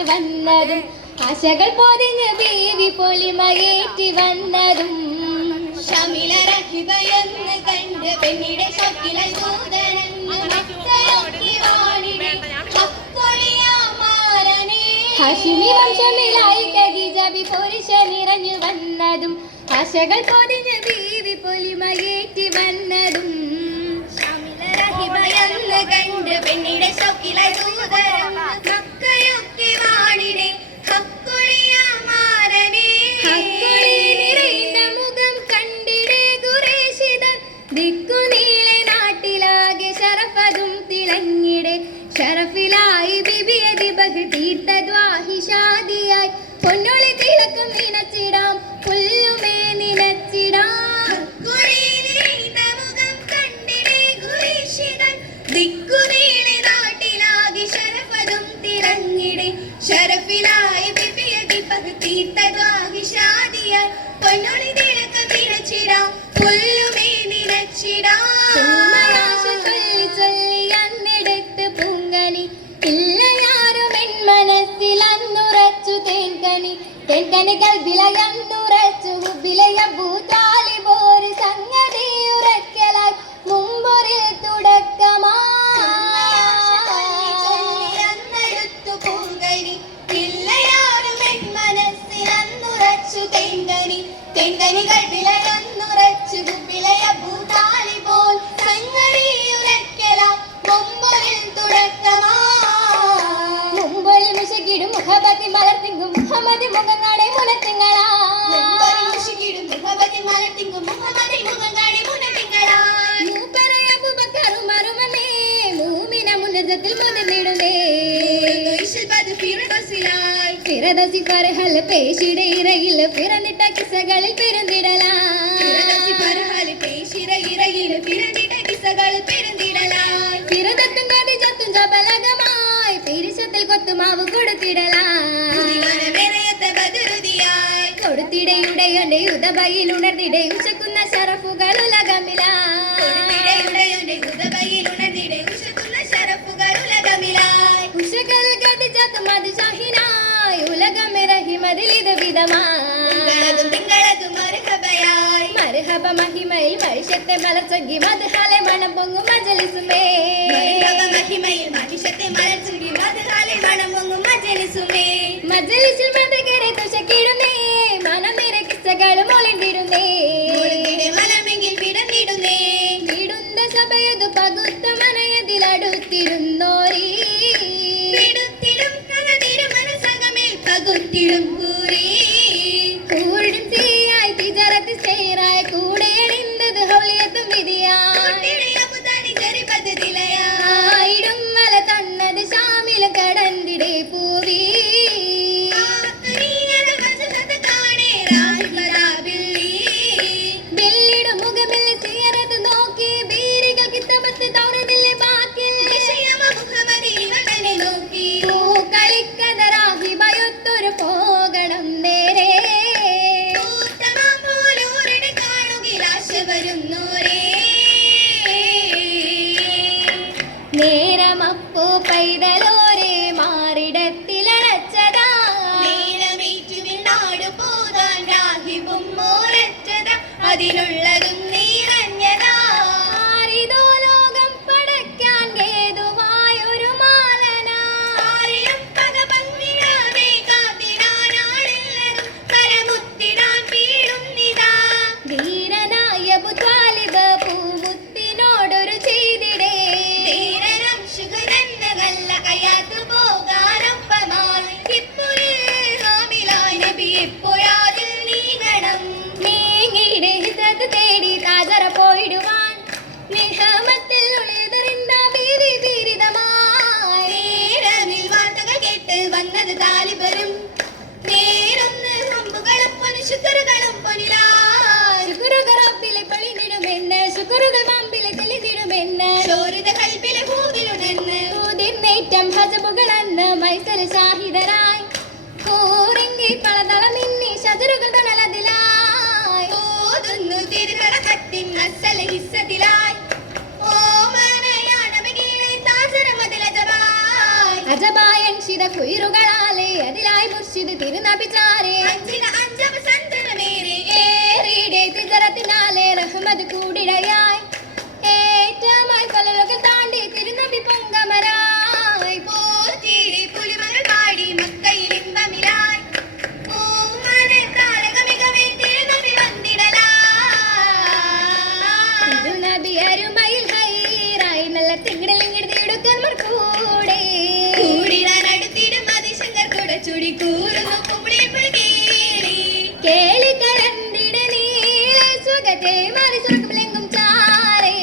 നിറഞ്ഞു വന്നതും ആശകൾ പൊതിഞ്ഞ് ബീവി പൊലിമയേറ്റി വന്നതും ഷമില റഹിബയെന്ന് കണ്ട് പെണ്ണിടെ ശക്കിലായി ദൂതനെന്ന് മക്കയൊക്കെ വാണിടെ ഹക്കൊളിയാമാരനെ ഹാഷിമി വംശമിലായി ഖദീജബി പുരുഷ നിറഞ്ഞു വന്നതും ആശകൾ പൊതിഞ്ഞ് ബീവി പൊലിമയേറ്റി വന്നതും ഷമില റഹിബയെന്ന് കണ്ട് പെണ്ണിടെ ശക്കിലായി ദൂതനെന്ന് മക്കയൊക്കെ വാണിടെ ഹക്കൊളിയാമാരനെ ഹക്കൊളി നിറയുന്ന മുഖം കണ്ടിടെ ഖുറൈശിതർ ദിക്കുനീളെ നാട്ടിലാകെ ശറഫതും തിളങ്ങിടെ ഷറഫിലായി ബിബിയതി ബഗ് തീർത്തദ്വാഹിഷാദിയായി പൊന്നൊളി തിളക്കം നിനച്ചിടാം പുല്ലുമേ നിനച്ചിടാം ഹക്കൊളി നിറയുന്ന മുഖം കണ്ടിടെ ഖുറൈശിതർ ദിക്കുനീളെ നാട്ടിലാകെ ശറഫതും തിളങ്ങിടെ ഷറഫിലായി ബിബിയതി ബഗ് തീർത്തദ്വാഹിഷാദിയായി പൊന്നൊളി തിളക്കം നിനച്ചിടാം പുല്ലുമേ നിനച്ചിടാം ഉമ്മയാശ ചൊല്ലി ചൊല്ലി അന്നെടുത്ത് പൂങ്കനി ഇല്ല യാരും എൻ മനസ്സിൽ അന്നുറച്ചു തേൻകനി തേൻകനി കൽവിലയന്നുറച്ചു ഹുബിലയബൂ താലിബോര് സംഗതി ഉറക്കലായി മുമ്പൊരിൽ തുടക്കമാ അന്നെടുത്തു പൂങ്കനി ഇല്ലയാരും എൻ മനസ്സിൽ അന്നുറച്ചു തേങ്കനി തെങ്കനി കൽവിലയന്നുറച്ചു ഹുബിലയബൂ താലിബോൽ സംഗതി ഉറക്കലായി മുമ്പൊരിൽ തുടക്കമാ മുമ്പൊരു മിശകിടും മുഖപതി മലർത്തിങ്കും മുഹമ്മദ് മുഖങ്ങളെ മുനത്തിങ്ങളാ ഫിറദസി ഫർഹൽ പേശിടെ ഇറയിൽ പിറന്നിട്ട കിസ്സകളിൽ പെരുന്തിടലായി ഫിറദത്തും ഖദീജത്തും ജബലകമായി പെരിശത്തിൽ കൊത്തുമാവ് കൊടുത്തിടയുടയുടെ യുദ്ധബയിൽ ഉണർന്നിടെ ഉശക്കുന്ന ശറഫുകൾ ഉലകമിലായി ഉഷകൾ ഖദീജത്തും മദ്ശാഹിനായി ഉലകമെ റഹിമതിലിത് വിധമായി മർഹബ മഹിമയിൽ മനുഷ്യത്തെ മലർച്ചൊങ്കി മദ്ഹാലെ മണം പൊങ്ങും മജലിസുമേ മജലിസിൽ മതകരെ തുശക്കിടുന്നേ മനം നിറെ കിസ്സകളും ഒളിണ്ടിടുന്നേ വിടുന്ന സഭയതു പകുത്ത മനയതിലടുത്തിരുന്നോരീ കൂടും തീയായി തിജറത്ത് ചേരായി കൂടെ എണിന്തത് ഹൗലിയത്തും വിധിയായിടും വല തന്നത് ശാമിലും കടന്തിടെ പൂവി ബില്ലിടും മുഖമിൽ സിയറത്ത് നോക്കി ബീരികൾ കിത്തബത്ത് തൗറതിലെ ബാക്കി കളിക്കതറാഹി ഭയൊത്തൊരു പോകണം നേരെ നേരമപ്പോ പൈതലോരെ മാറിടത്തിലടച്ചതാ അതിനുള്ളതും നീറഞ്ഞതാ ആരിതോ ലോകം പടയ്ക്കാൻ ഹേതുവായൊരു മാലനാ ആരിലും പക പങ്കിടാതെ കാത്തിടാനാളില്ലതും കരമുത്തിടാൻ വീഴുന്നിതാ ധീരനായ അബൂതാലിബ് പൂമുത്തിനോടൊരു ചെയ്തിടേ ധീരനം ശുഗരന്നകല്ല കയാത്തു പോകാനൊപ്പമായി ഇപ്പോഴിൽ ഹാമിലായി നബി എപ്പോഴാതിൽ നീങ്ങണം നീങ്ങിടെ ഹിദത്ത് തേടി താജറ പോയിടുവാൻ നിഹമത്തിൽ ഉളിതറിന്ത ബീവി പീരിതമായി നേരമിൽ വാർത്തകൾ കേട്ട് വന്നത് താലിബരും നേരൊന്ന് ഹമ്പുകളും ശുക്റുകളും പൊനിലായി ശുക്റുകൾ റബ്ബിലെ പൊളിഞ്ഞിടുമെന്ന് ശുക്റുകൾ മമ്പിലെ തെളിഞ്ഞിടുമെന്ന് ശോരിത കൽപ്പിലെ ഭൂവിലുണർന്ന് ഊതിർന്നേറ്റം ഹജബുകളെന്ന് മൈസൽ ഷാഹിദരായി കൂറിങ്ങി പളതളം മിന്നി ശതുരുകൾ തണലതിലായി ഓതുന്നു തിരുകടകത്തിൻ അസല ഹിസ്സത്തിലായി ഓമനയാണമകീളെ താസര മതിലജബായി അജബായൻ വർഷിത കുയിറുകളാലെ അതിലായി മുർഷിദ് തിരുനബിചാരെ അഞ്ചിന അഞ്ചവ സന്തനമേറെ ഏറിയുടെ തിജറത്തിനാലെ റഹ്മത്ത് കൂടിടയായി ഏറ്റമായി കലലുകൾ താണ്ടി തിരുനബി പൊങ്കമരായി പോറ്റിയിലെ പുലിമകൾ പാടി മക്കയിൽ ഇമ്പമിലായി ഓമന താരകമികമേ തിരുനബി വന്നിടലായി തിരുനബി അരുമയിൽ ഹൈറായി നല്ല തിങ്കിടലിങ്ങിടുക്കന്മാർ കൂടെ കൂടിടാൻ അടുത്തിടും അതിശങ്കർ കൂടെ ചുടി കൂറുന്നു കുമ്പിളിയപ്പോൾ കേളി കേളി കലന്തിട നീളെ സുഖത്തെ മാറി സുഖമിലെങ്കും ചാരേ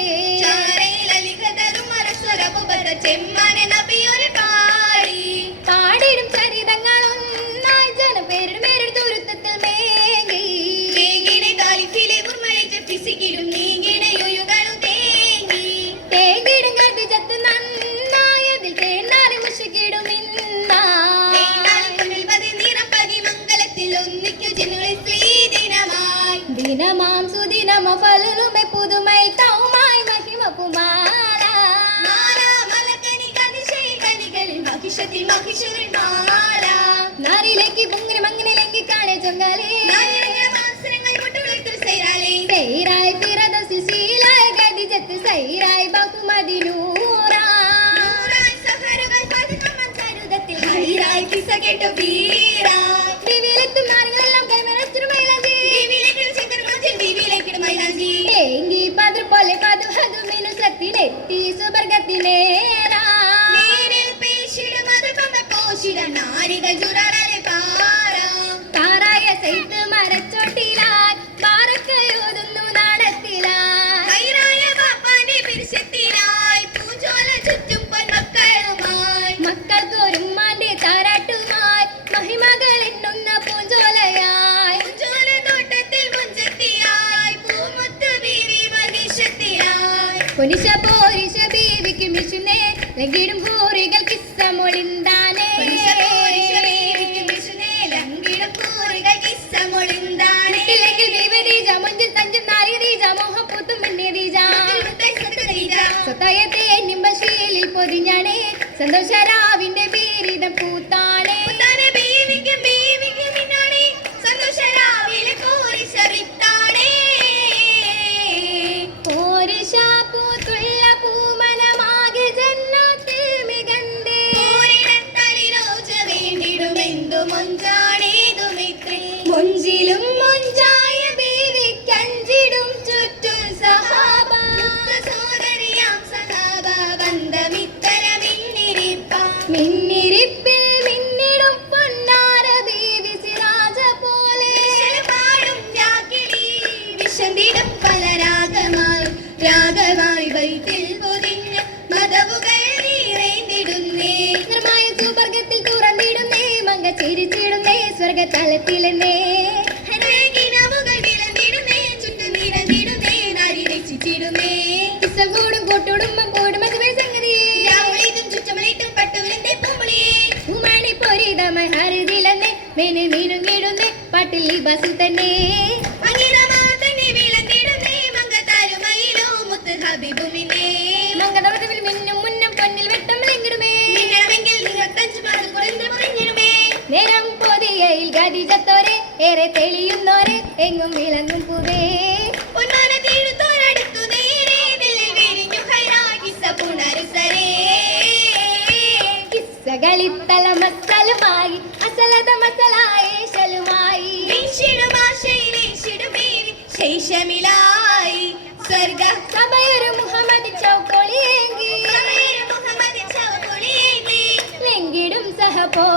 ചാരയിൽ അലിഖതറും അരസ്വരമുപത ചെമ്മാനെ നബിയൊരു പാടി പാടിടും ചരിതങ്ങളൊന്നായി ജനപേരുടെ മേരുടെ ദൂരത്വത്തിൽ മേകി തേങ്ങിടെ കാലിഫിലെ ഉമ്മളിച്ച് പിസിക്കിടും നീങ്ങിടെ യുയുകളും തേങ്ങി തേങ്ങിടും ഗതിജത്ത് നന്നായതിൽ തേന്നാറി മുഷിക്കിടും ദിനമാം സുദിനമ ഫലനുമെ പുതുമയിൽ തൗമായി മഹിമ പുമാല നാരിലേക്ക് പൊങ്ങിന് മങ്ങിനിലേക്ക് കാണെ ചൊങ്കാലേ സൈറായി ഫിറദൗസിൽ സീലായി ഗദിജത്ത് സൈറായി ബഹുമതി നൂറാ വിവിലെത്തും നാരങ്ങളെല്ലാം കൈമറച്ചിടും മൈലാഞ്ചി ഏങ്കി പതിർ പോലെ പതുഹതുമിനു സത്തിനെത്തി സുബർഗത്തിനേറാ താറായ സൈത്ത് മരച്ചോട്ടിലായി ബാറക്കയോതുന്നു നാണത്തിലായി മക്കൾക്കൊരുമ്മാന്റെ താരാട്ടുമായി മഹിമകൾ എണ്ണുന്ന പൂഞ്ചോലയായി പൊനിശ പോരിശ ബീവിക്ക് മിഷുനേ ലങ്കിടും പൂരികൾ കിസ്സ മൊളിന്താനേ ഇല്ലെങ്കിൽ ബീവി ദീജ മുഞ്ചിൽ തഞ്ചും നാരി ദീജ മോഹം പൂത്തും മിണ്ടി ദീജ സ്വത്തയത്തെ നിമ്പശീലിൽ പൊതിഞ്ഞാണേ സന്തോഷരാവിന്റെ ബീരിതം പൂത്താണേ പോരിശ പൂത്തുള്ള പൂമനമാകെ ജന്നത്തിൽ മികന്തേ മുഞ്ചിലും മുഞ്ചായ ബീവിക്കഞ്ചിടും ചുറ്റും സഹാബ മിന്നിരിപ്പിൽ മിന്നിടും പൊന്നാര ബീവി സിറാജ പോലെ രാഗമായി വൈത്തിൽ പൊതിഞ്ഞ് മതവുകൾ നിറൈന്നിടുന്നേ നിർമായ സുവർഗത്തിൽ തുറന്നിടുന്നേ മങ്ക ചിരിച്ചിടുന്നേ സ്വർഗതലത്തിലെന്നേ കിസ്സ കൂടും കൂട്ടുടുമ്പം കൂടും അതുവേ സംഗതി ഉമണി പൊരിതമായി ഹരിതിലെന്നേ മെനു മീനുങ്ങിടുന്നേ പാട്ടിൽ ലിബാസിൽ തന്നെ മങ്കടത്തിൽ മിന്നും മുന്നും പൊന്നിൽ വെട്ടം ലിങ്ങിടുമേ നേരം പൊതിയയിൽ ഗതിജത്തോരെ ഏറെ തെളിയുന്നോരെ എങ്ങും വിളങ്ങും പൂവേ കിസ്സകളിത്തല മസലുമായി അസലത മസലായേശലുമായി ശൈശമിലായി സ്വർഗ സഭയൊരു മുഹമ്മദ് ചൗക്കൊളിയെങ്കി മുഹമ്മദ് ചൗക്കുളിയേകി ലെങ്കിടും സഹപോ